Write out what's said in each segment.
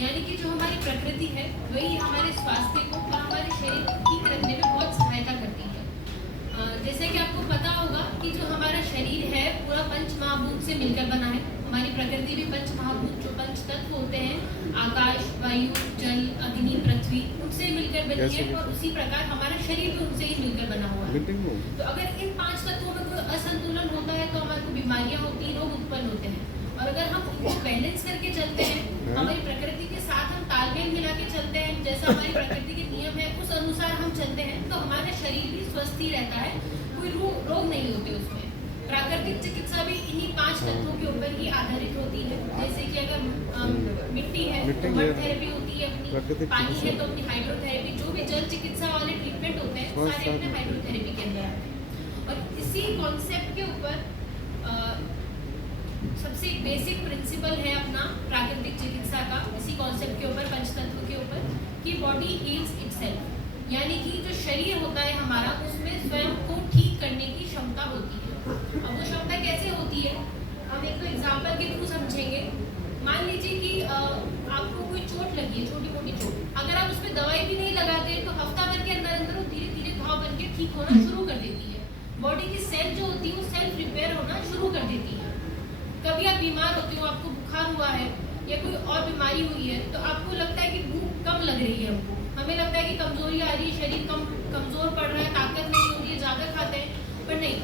यानी कि जो हमारी प्रकृति है वही हमारे स्वास्थ्य को और हमारे शरीर को ठीक रखने में बहुत सहायता करती है। जैसे कि आपको पता होगा कि जो हमारा शरीर है पूरा पंच महाभूत से मिलकर बना है। हमारी प्रकृति भी पंच महाभूत जो पंच तत्व होते हैं आकाश, वायु, जल, अग्नि, पृथ्वी उनसे मिलकर बनी है और उसी प्रकार हमारा शरीर भी उनसे ही मिलकर बना हुआ है। तो अगर इन पांच तत्वों में कोई असंतुलन होता है तो हमारे को बीमारियां होती हैं, रोग उत्पन्न होते हैं। और अगर हम उनको बैलेंस करके चलते हैं, हमारी प्रकृति के साथ हम तालमेल मिला के चलते हैं, जैसा हमारी प्रकृति के नियम है उस अनुसार हम चलते हैं, तो हमारा शरीर भी स्वस्थ ही रहता है, कोई रोग नहीं होते उसमें। प्राकृतिक चिकित्सा भी इन्हीं पांच तत्वों के ऊपर ही आधारित होती है। जैसे कि अगर मिट्टी है तो मड थेरेपी होती है अपनी, पानी है तो अपनी हाइड्रोथेरेपी, जो भी जल चिकित्सा वाले ट्रीटमेंट होते हैं सारे अपने हाइड्रोथेरेपी के अंदर आते हैं। और इसी कॉन्सेप्ट के ऊपर सबसे बेसिक प्रिंसिपल है अपना प्राकृतिक चिकित्सा का, इसी कॉन्सेप्ट के ऊपर, पंचतत्व के ऊपर, कि बॉडी हील्स इटसेल्फ, यानी कि जो शरीर होता है हमारा उसमें स्वयं को ठीक करने की क्षमता होती है। अब वो क्षमता कैसे होती है हम एक तो एग्जाम्पल के थ्रू समझेंगे। मान लीजिए कि आपको कोई चोट लगी है, छोटी मोटी चोट, अगर आप उस पर दवाई भी नहीं लगाते तो हफ्ता भर के अंदर अंदर वो धीरे धीरे घाव बन के ठीक होना शुरू कर देती है। बॉडी की सेल जो होती है वो सेल्फ रिपेयर होना शुरू कर देती है। कभी आप बीमार होते हो, आपको बुखार हुआ है या कोई और बीमारी हुई है, तो आपको लगता है कि भूख कम लग रही है, हमको हमें लगता है कि कमजोरी आ रही है, शरीर कमजोर पड़ रहा है, ताकत नहीं हो रही है, ज़्यादा खाते हैं, पर नहीं,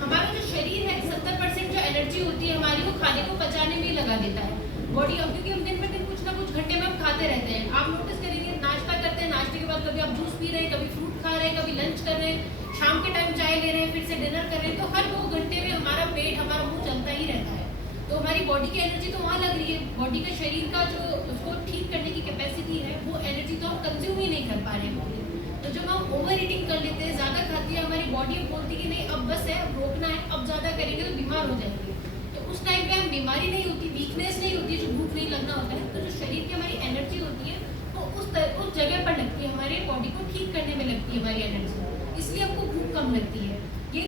हमारा जो शरीर है 70% जो एनर्जी होती है हमारी वो खाने को पचाने में ही लगा देता है बॉडी। क्योंकि हम दिन में दिन कुछ ना कुछ घंटे में हम खाते रहते हैं। आप नोटिस करेंगे, नाश्ता करते हैं, नाश्ते के बाद कभी आप जूस पी रहे हैं, कभी फ्रूट खा रहे हैं, कभी लंच कर रहे हैं, शाम के टाइम चाय ले रहे हैं, फिर से डिनर कर रहे हैं, तो हर 2 घंटे में हमारा पेट, हमारा मुंह चलता ही रहता है। तो हमारी बॉडी की एनर्जी तो वहाँ लग रही है, बॉडी का शरीर का जो उसको ठीक करने की कैपेसिटी है वो एनर्जी तो हम कंज्यूम ही नहीं कर पा रहे हैं। तो जब हम ओवर ईटिंग कर लेते हैं, ज़्यादा खाती है, हमारी बॉडी बोलती है कि नहीं अब बस है, अब रोकना है, अब ज़्यादा करेंगे तो बीमार हो जाएंगे। तो उस टाइम पे हम बीमारी नहीं होती, वीकनेस नहीं होती, जो भूख नहीं लगना होता है, तो जो शरीर की हमारी एनर्जी होती है वो उस जगह पर लगती है, हमारे बॉडी को ठीक करने में लगती है हमारी एनर्जी, इसलिए हमको भूख कम लगती है।